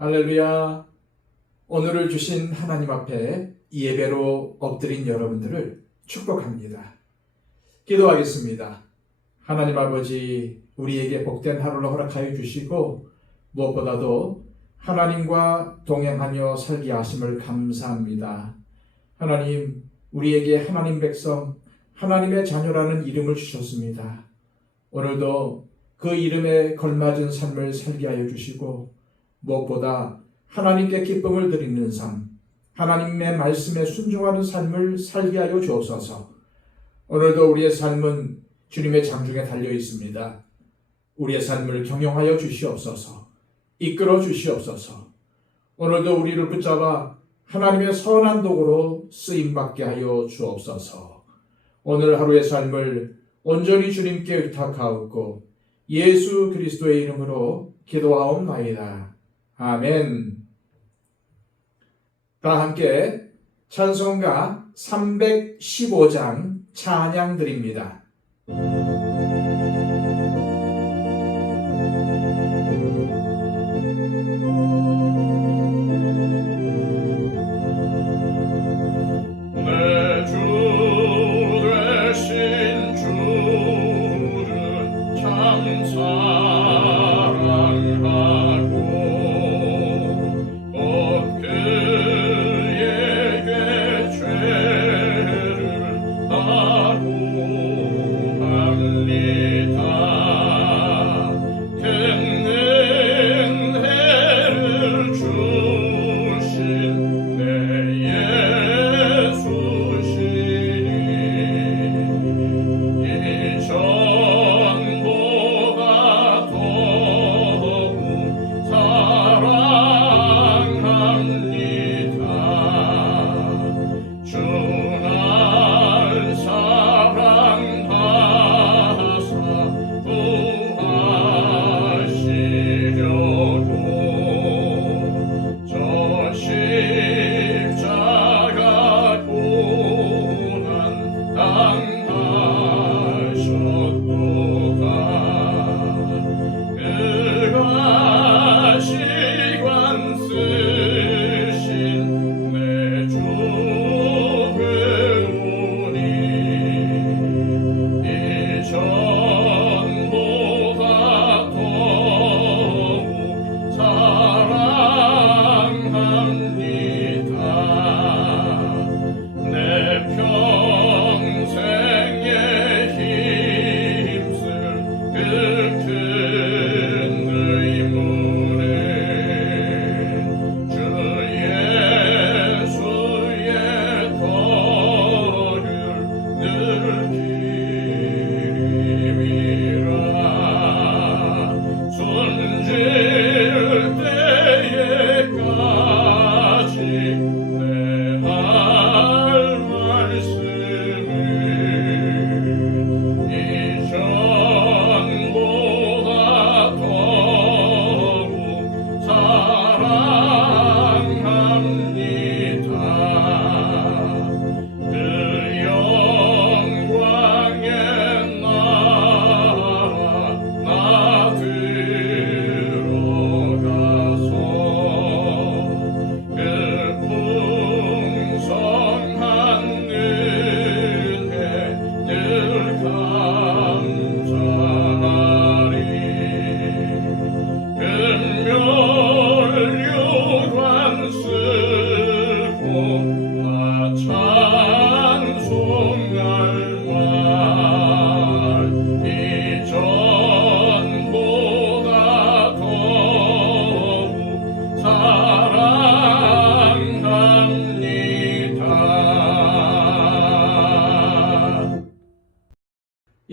할렐루야. 오늘을 주신 하나님 앞에 예배로 엎드린 여러분들을 축복합니다. 기도하겠습니다. 하나님 아버지, 우리에게 복된 하루를 허락하여 주시고 무엇보다도 하나님과 동행하며 살게 하심을 감사합니다. 하나님, 우리에게 하나님 백성, 하나님의 자녀라는 이름을 주셨습니다. 오늘도 그 이름에 걸맞은 삶을 살게 하여 주시고 무엇보다 하나님께 기쁨을 드리는 삶, 하나님의 말씀에 순종하는 삶을 살게 하여 주옵소서. 오늘도 우리의 삶은 주님의 장중에 달려 있습니다. 우리의 삶을 경영하여 주시옵소서. 이끌어 주시옵소서. 오늘도 우리를 붙잡아 하나님의 선한 도구로 쓰임받게 하여 주옵소서. 오늘 하루의 삶을 온전히 주님께 의탁하옵고 예수 그리스도의 이름으로 기도하옵나이다. 아멘. 다 함께 찬송가 315장 찬양 드립니다.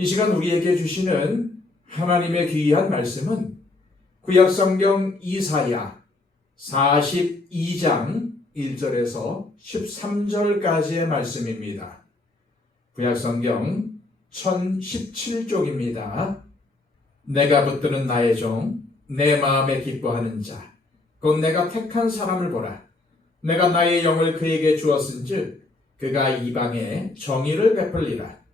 이 시간 우리에게 주시는 하나님의 귀한 말씀은 구약성경 이사야 42장 1절에서 13절까지의 말씀입니다. 구약성경 1017쪽입니다. 내가 붙드는 나의 종, 내 마음에 기뻐하는 자, 곧 내가 택한 사람을 보라. 내가 나의 영을 그에게 주었은즉 그가 이방에 정의를 베풀리라.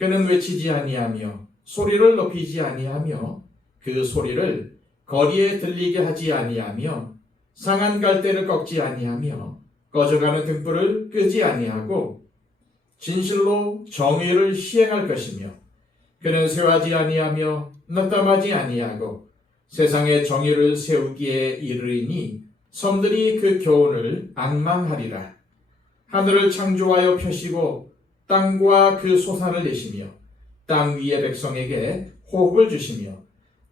그는 외치지 아니하며 소리를 높이지 아니하며 그 소리를 거리에 들리게 하지 아니하며 상한 갈대를 꺾지 아니하며 꺼져가는 등불을 끄지 아니하고 진실로 정의를 시행할 것이며 그는 쇠하지 아니하며 낙담하지 아니하고 세상에 정의를 세우기에 이르리니 섬들이 그 교훈을 앙망하리라. 하늘을 창조하여 펴시고 땅과 그 소산을 내시며 땅 위의 백성에게 호흡을 주시며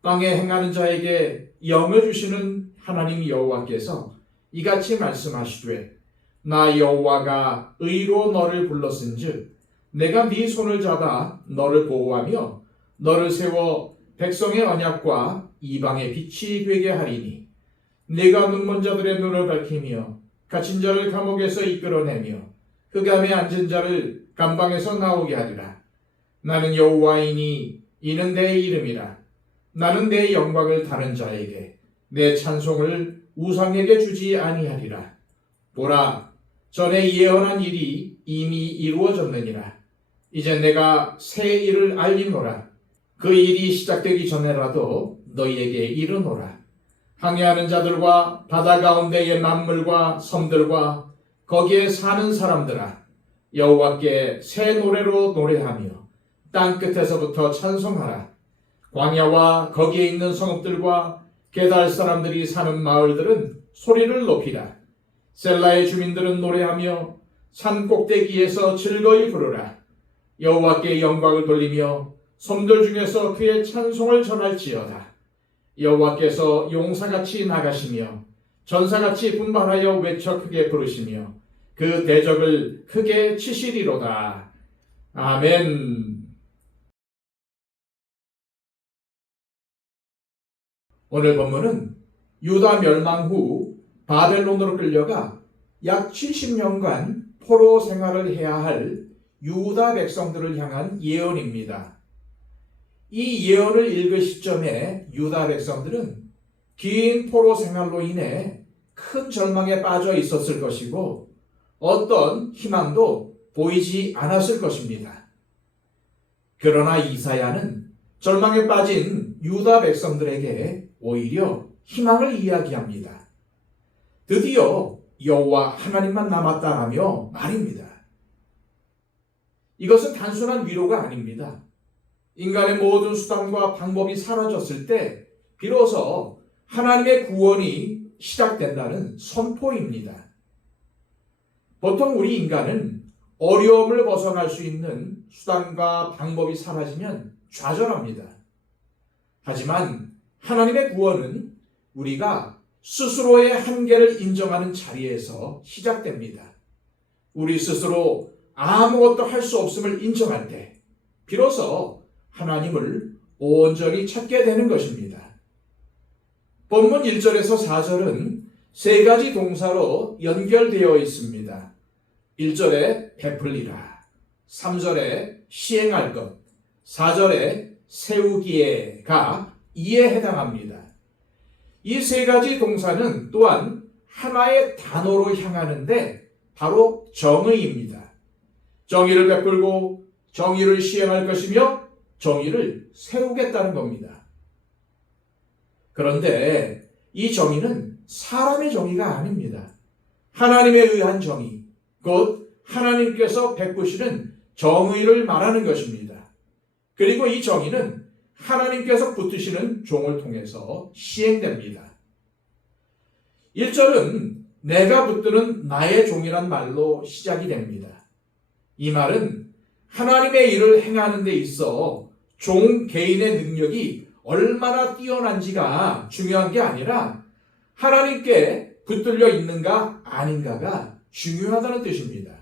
땅에 행하는 자에게 영을 주시는 하나님 여호와께서 이같이 말씀하시되 나 여호와가 의로 너를 불렀은즉 내가 네 손을 잡아 너를 보호하며 너를 세워 백성의 언약과 이방의 빛이 되게 하리니 네가 눈먼 자들의 눈을 밝히며 갇힌 자를 감옥에서 이끌어내며 흑암에 앉은 자를 감방에서 나오게 하리라. 나는 여호와이니 이는 내 이름이라. 나는 내 영광을 다른 자에게 내 찬송을 우상에게 주지 아니하리라. 보라, 전에 예언한 일이 이미 이루어졌느니라. 이제 내가 새 일을 알리노라. 그 일이 시작되기 전에라도 너희에게 이르노라. 항해하는 자들과 바다 가운데의 만물과 섬들과 거기에 사는 사람들아, 여호와께 새 노래로 노래하며 땅 끝에서부터 찬송하라. 광야와 거기에 있는 성읍들과 게달 사람들이 사는 마을들은 소리를 높이라. 셀라의 주민들은 노래하며 산 꼭대기에서 즐거이 부르라. 여호와께 영광을 돌리며 섬들 중에서 그의 찬송을 전할지어다. 여호와께서 용사같이 나가시며 전사같이 분발하여 외쳐 크게 부르시며 그 대적을 크게 치시리로다. 아멘. 오늘 본문은 유다 멸망 후 바벨론으로 끌려가 약 70년간 포로 생활을 해야 할 유다 백성들을 향한 예언입니다. 이 예언을 읽을 시점에 유다 백성들은 긴 포로 생활로 인해 큰 절망에 빠져 있었을 것이고 어떤 희망도 보이지 않았을 것입니다. 그러나 이사야는 절망에 빠진 유다 백성들에게 오히려 희망을 이야기합니다. 드디어 여호와 하나님만 남았다라며 말입니다. 이것은 단순한 위로가 아닙니다. 인간의 모든 수단과 방법이 사라졌을 때 비로소 하나님의 구원이 시작된다는 선포입니다. 보통 우리 인간은 어려움을 벗어날 수 있는 수단과 방법이 사라지면 좌절합니다. 하지만 하나님의 구원은 우리가 스스로의 한계를 인정하는 자리에서 시작됩니다. 우리 스스로 아무것도 할 수 없음을 인정할 때 비로소 하나님을 온전히 찾게 되는 것입니다. 본문 1절에서 4절은 세 가지 동사로 연결되어 있습니다. 1절에 베풀리라, 3절에 시행할 것, 4절에 세우기에가 이에 해당합니다. 이 세 가지 동사는 또한 하나의 단어로 향하는데 바로 정의입니다. 정의를 베풀고 정의를 시행할 것이며 정의를 세우겠다는 겁니다. 그런데 이 정의는 사람의 정의가 아닙니다. 하나님에 의한 정의, 곧 하나님께서 베푸시는 정의를 말하는 것입니다. 그리고 이 정의는 하나님께서 붙으시는 종을 통해서 시행됩니다. 1절은 내가 붙드는 나의 종이란 말로 시작이 됩니다. 이 말은 하나님의 일을 행하는 데 있어 종 개인의 능력이 얼마나 뛰어난지가 중요한 게 아니라 하나님께 붙들려 있는가 아닌가가 중요하다는 뜻입니다.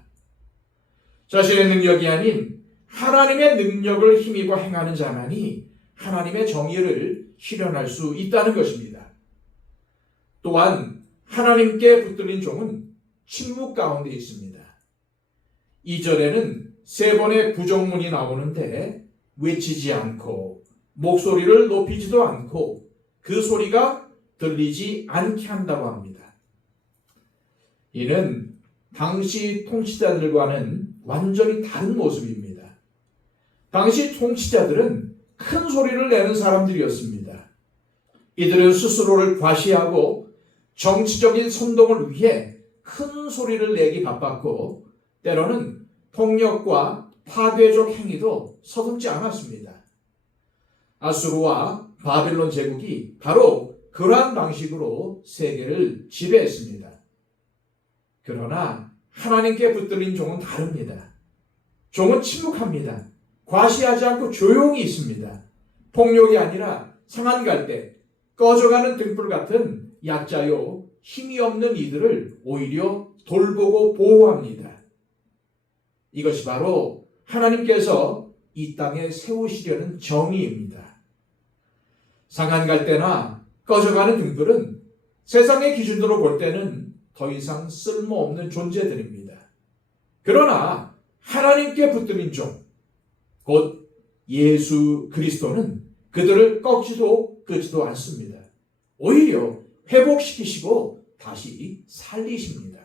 자신의 능력이 아닌 하나님의 능력을 힘입어 행하는 자만이 하나님의 정의를 실현할 수 있다는 것입니다. 또한 하나님께 붙들린 종은 침묵 가운데 있습니다. 2절에는 세 번의 부정문이 나오는데 외치지 않고 목소리를 높이지도 않고 그 소리가 들리지 않게 한다고 합니다. 이는 당시 통치자들과는 완전히 다른 모습입니다. 당시 통치자들은 큰 소리를 내는 사람들이었습니다. 이들은 스스로를 과시하고 정치적인 선동을 위해 큰 소리를 내기 바빴고 때로는 폭력과 파괴적 행위도 서슴지 않았습니다. 아수르와 바벨론 제국이 바로 그러한 방식으로 세계를 지배했습니다. 그러나 하나님께 붙들린 종은 다릅니다. 종은 침묵합니다. 과시하지 않고 조용히 있습니다. 폭력이 아니라 상한 갈대, 꺼져가는 등불 같은 약자요 힘이 없는 이들을 오히려 돌보고 보호합니다. 이것이 바로 하나님께서 이 땅에 세우시려는 정의입니다. 상한 갈대나 꺼져가는 등불은 세상의 기준으로 볼 때는 더 이상 쓸모없는 존재들입니다. 그러나 하나님께 붙들린 종, 곧 예수 그리스도는 그들을 꺾지도 끄지도 않습니다. 오히려 회복시키시고 다시 살리십니다.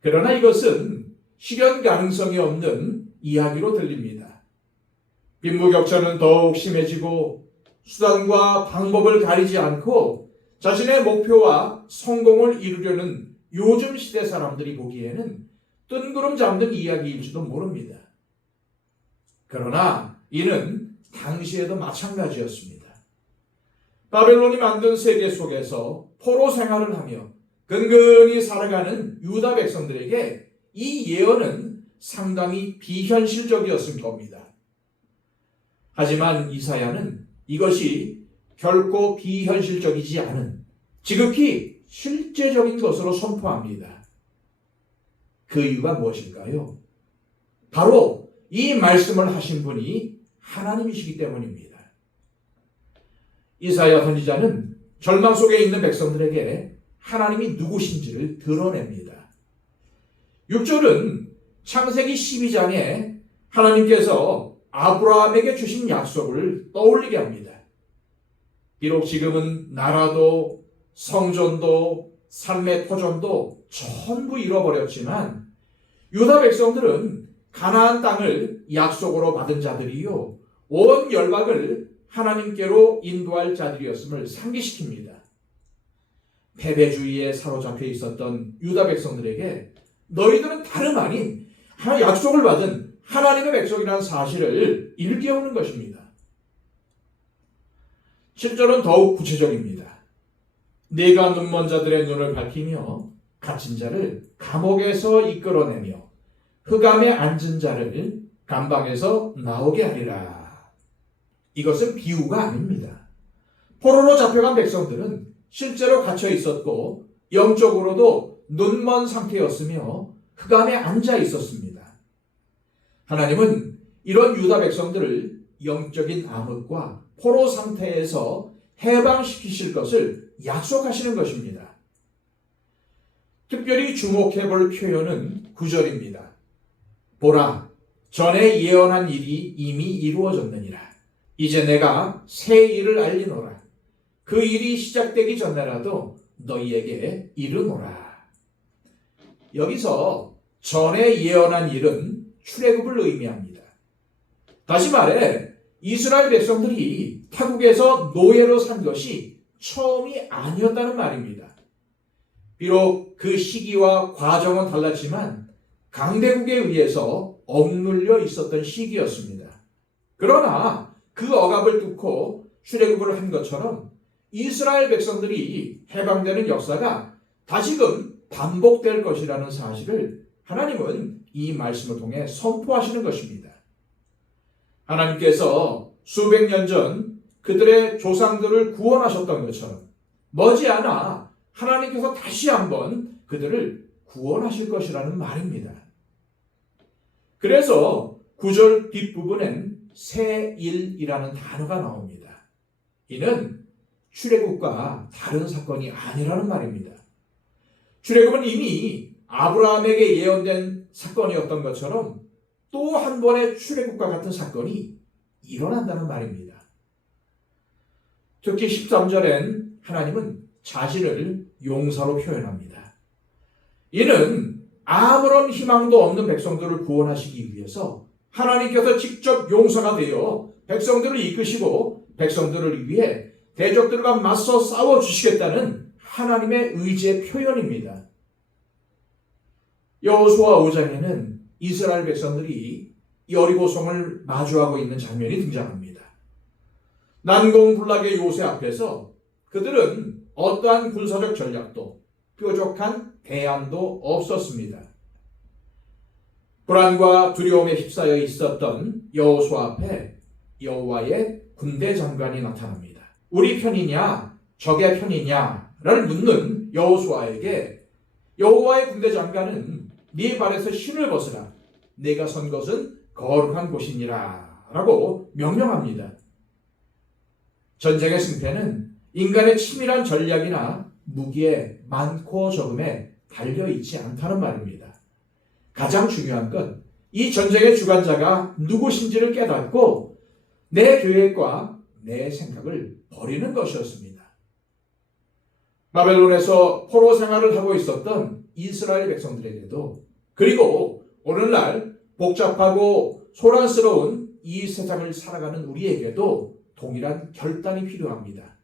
그러나 이것은 실현 가능성이 없는 이야기로 들립니다. 빈부격차는 더욱 심해지고 수단과 방법을 가리지 않고 자신의 목표와 성공을 이루려는 요즘 시대 사람들이 보기에는 뜬구름 잡는 이야기일지도 모릅니다. 그러나 이는 당시에도 마찬가지였습니다. 바벨론이 만든 세계 속에서 포로 생활을 하며 근근히 살아가는 유다 백성들에게 이 예언은 상당히 비현실적이었을 겁니다. 하지만 이사야는 이것이 결코 비현실적이지 않은 지극히 실제적인 것으로 선포합니다. 그 이유가 무엇일까요? 바로 이 말씀을 하신 분이 하나님이시기 때문입니다. 이사야 선지자는 절망 속에 있는 백성들에게 하나님이 누구신지를 드러냅니다. 6절은 창세기 12장에 하나님께서 아브라함에게 주신 약속을 떠올리게 합니다. 비록 지금은 나라도 성전도 삶의 터전도 전부 잃어버렸지만 유다 백성들은 가나안 땅을 약속으로 받은 자들이요 온 열방을 하나님께로 인도할 자들이었음을 상기시킵니다. 패배주의에 사로잡혀 있었던 유다 백성들에게 너희들은 다름 아닌 약속을 받은 하나님의 백성이라는 사실을 일깨우는 것입니다. 7절은 더욱 구체적입니다. 네가 눈먼 자들의 눈을 밝히며 갇힌 자를 감옥에서 이끌어내며 흑암에 앉은 자를 감방에서 나오게 하리라. 이것은 비유가 아닙니다. 포로로 잡혀간 백성들은 실제로 갇혀 있었고 영적으로도 눈먼 상태였으며 흑암에 앉아 있었습니다. 하나님은 이런 유다 백성들을 영적인 암흑과 포로 상태에서 해방시키실 것을 약속하시는 것입니다. 특별히 주목해 볼 표현은 9절입니다. 보라, 전에 예언한 일이 이미 이루어졌느니라. 이제 내가 새 일을 알리노라. 그 일이 시작되기 전에라도 너희에게 이르노라. 여기서 전에 예언한 일은 출애굽을 의미합니다. 다시 말해 이스라엘 백성들이 타국에서 노예로 산 것이 처음이 아니었다는 말입니다. 비록 그 시기와 과정은 달랐지만 강대국에 의해서 억눌려 있었던 시기였습니다. 그러나 그 억압을 뚫고 출애굽을 한 것처럼 이스라엘 백성들이 해방되는 역사가 다시금 반복될 것이라는 사실을 하나님은 이 말씀을 통해 선포하시는 것입니다. 하나님께서 수백 년 전 그들의 조상들을 구원하셨던 것처럼 머지않아 하나님께서 다시 한번 그들을 구원하실 것이라는 말입니다. 그래서 9절 뒷부분엔 새 일이라는 단어가 나옵니다. 이는 출애굽과 다른 사건이 아니라는 말입니다. 출애굽은 이미 아브라함에게 예언된 사건이었던 것처럼 또 한 번의 출애굽과 같은 사건이 일어난다는 말입니다. 특히 13절엔 하나님은 자신을 용사로 표현합니다. 이는 아무런 희망도 없는 백성들을 구원하시기 위해서 하나님께서 직접 용사가 되어 백성들을 이끄시고 백성들을 위해 대적들과 맞서 싸워주시겠다는 하나님의 의지의 표현입니다. 여호수아 5장에는 이스라엘 백성들이 여리고성을 마주하고 있는 장면이 등장합니다. 난공불락의 요새 앞에서 그들은 어떠한 군사적 전략도 뾰족한 대안도 없었습니다. 불안과 두려움에 휩싸여 있었던 여호수아 앞에 여호와의 군대 장관이 나타납니다. 우리 편이냐 적의 편이냐를 묻는 여호수아에게 여호와의 군대 장관은 네 발에서 신을 벗으라. 내가 선 것은 거룩한 곳이니라 라고 명령합니다. 전쟁의 승패는 인간의 치밀한 전략이나 무기에 많고 적음에 달려있지 않다는 말입니다. 가장 중요한 건 이 전쟁의 주관자가 누구신지를 깨닫고 내 계획과 내 생각을 버리는 것이었습니다. 바벨론에서 포로 생활을 하고 있었던 이스라엘 백성들에게도, 그리고 오늘날 복잡하고 소란스러운 이 세상을 살아가는 우리에게도 동일한 결단이 필요합니다.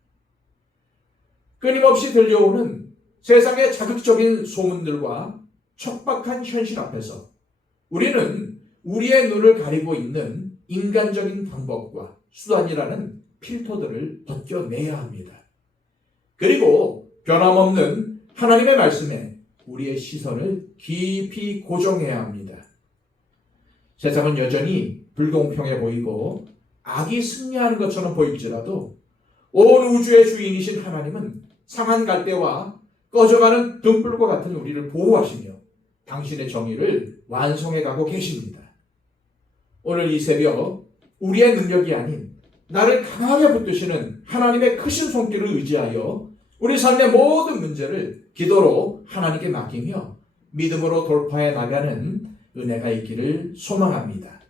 끊임없이 들려오는 세상의 자극적인 소문들과 척박한 현실 앞에서 우리는 우리의 눈을 가리고 있는 인간적인 방법과 수단이라는 필터들을 벗겨내야 합니다. 그리고 변함없는 하나님의 말씀에 우리의 시선을 깊이 고정해야 합니다. 세상은 여전히 불공평해 보이고 악이 승리하는 것처럼 보일지라도 온 우주의 주인이신 하나님은 상한 갈대와 꺼져가는 등불과 같은 우리를 보호하시며 당신의 정의를 완성해 가고 계십니다. 오늘 이 새벽 우리의 능력이 아닌 나를 강하게 붙드시는 하나님의 크신 손길을 의지하여 우리 삶의 모든 문제를 기도로 하나님께 맡기며 믿음으로 돌파해 나가는 은혜가 있기를 소망합니다.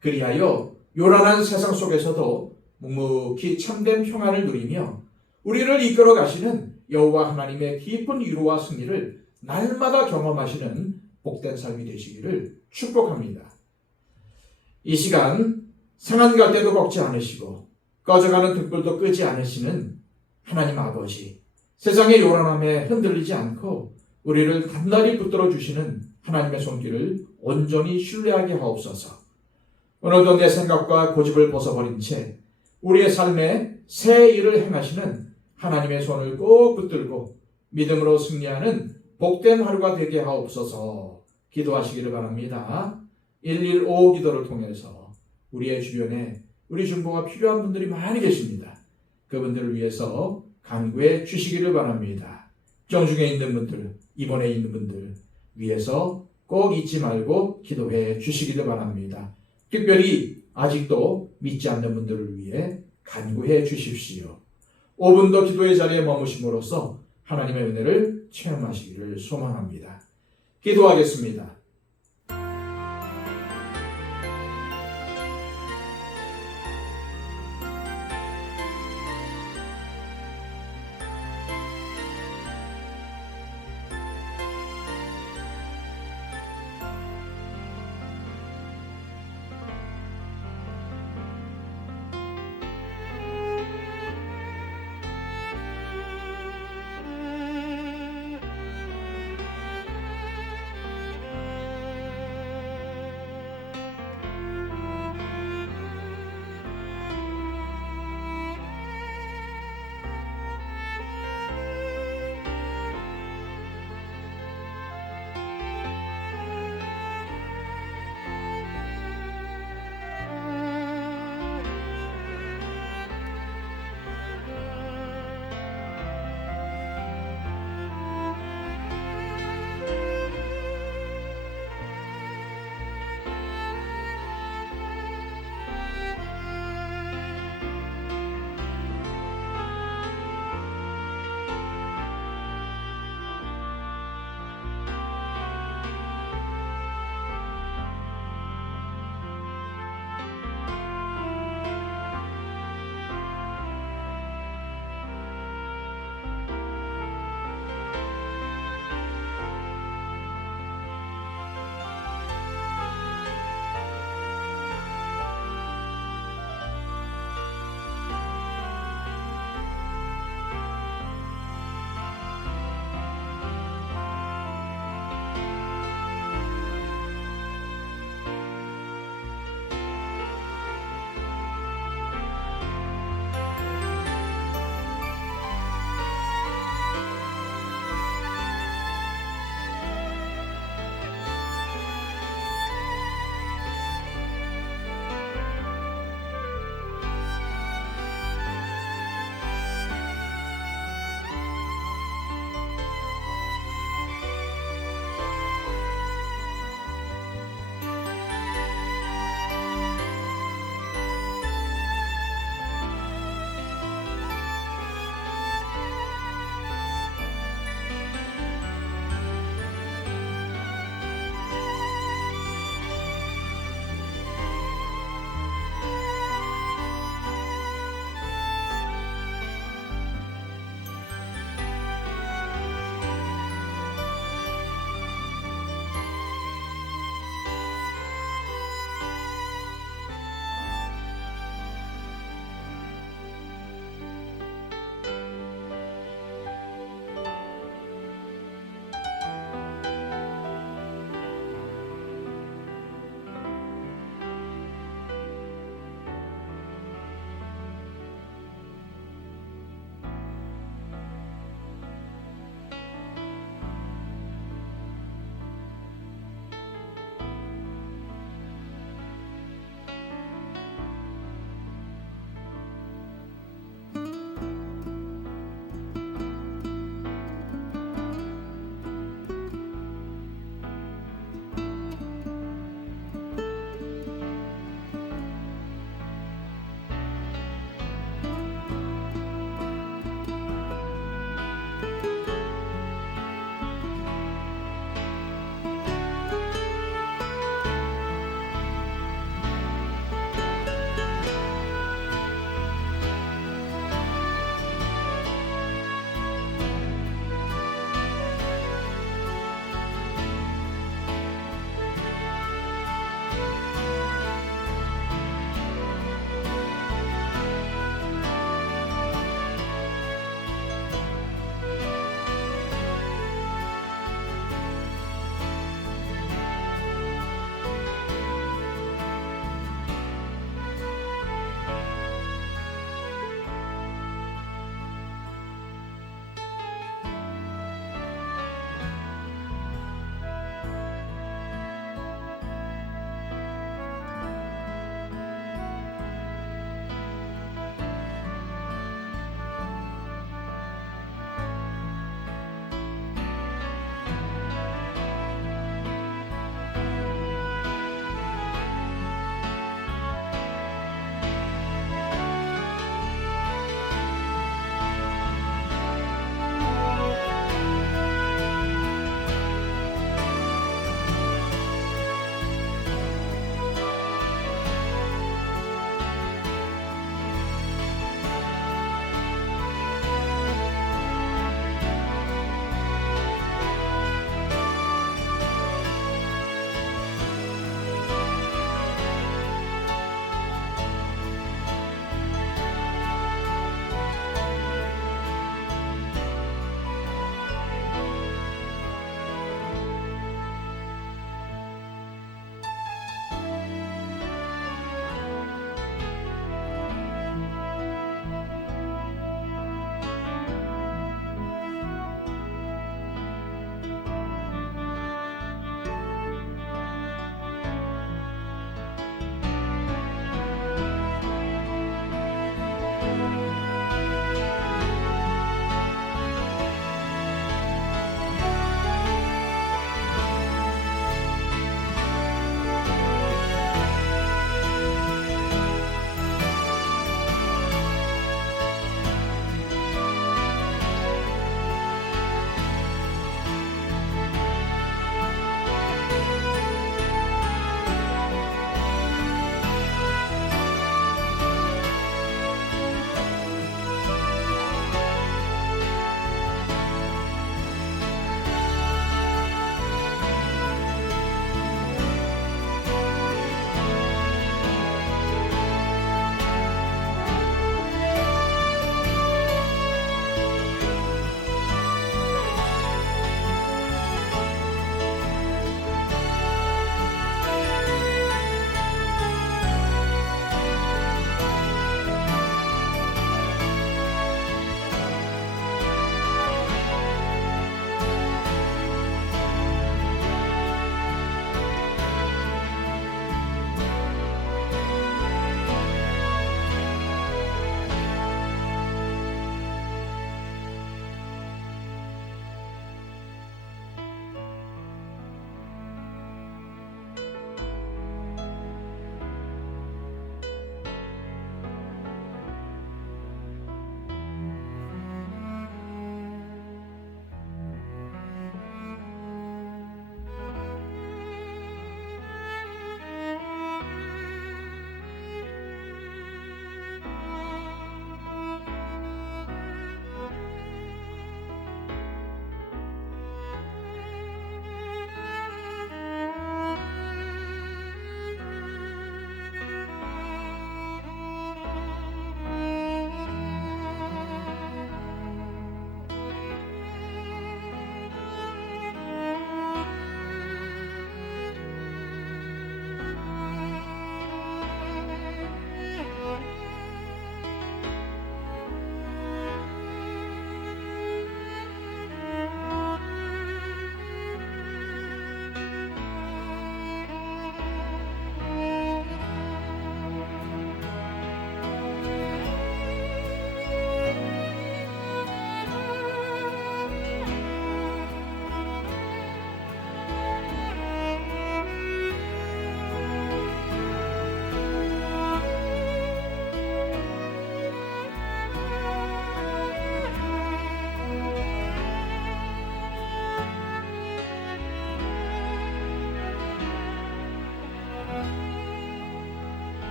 그리하여 요란한 세상 속에서도 묵묵히 참된 평안을 누리며 우리를 이끌어 가시는 여호와 하나님의 깊은 위로와 승리를 날마다 경험하시는 복된 삶이 되시기를 축복합니다. 이 시간 상한 갈대도 꺾지 않으시고 꺼져가는 등불도 끄지 않으시는 하나님 아버지, 세상의 요란함에 흔들리지 않고 우리를 단단히 붙들어 주시는 하나님의 손길을 온전히 신뢰하게 하옵소서. 오늘도 내 생각과 고집을 벗어버린 채 우리의 삶에 새 일을 행하시는 하나님의 손을 꼭 붙들고 믿음으로 승리하는 복된 하루가 되게 하옵소서. 기도하시기를 바랍니다. 115 기도를 통해서 우리의 주변에 우리 중보가 필요한 분들이 많이 계십니다. 그분들을 위해서 간구해 주시기를 바랍니다. 정중에 있는 분들, 입원해 있는 분들 위해서 꼭 잊지 말고 기도해 주시기를 바랍니다. 특별히 아직도 믿지 않는 분들을 위해 간구해 주십시오. 5분 더 기도의 자리에 머무심으로써 하나님의 은혜를 체험하시기를 소망합니다. 기도하겠습니다.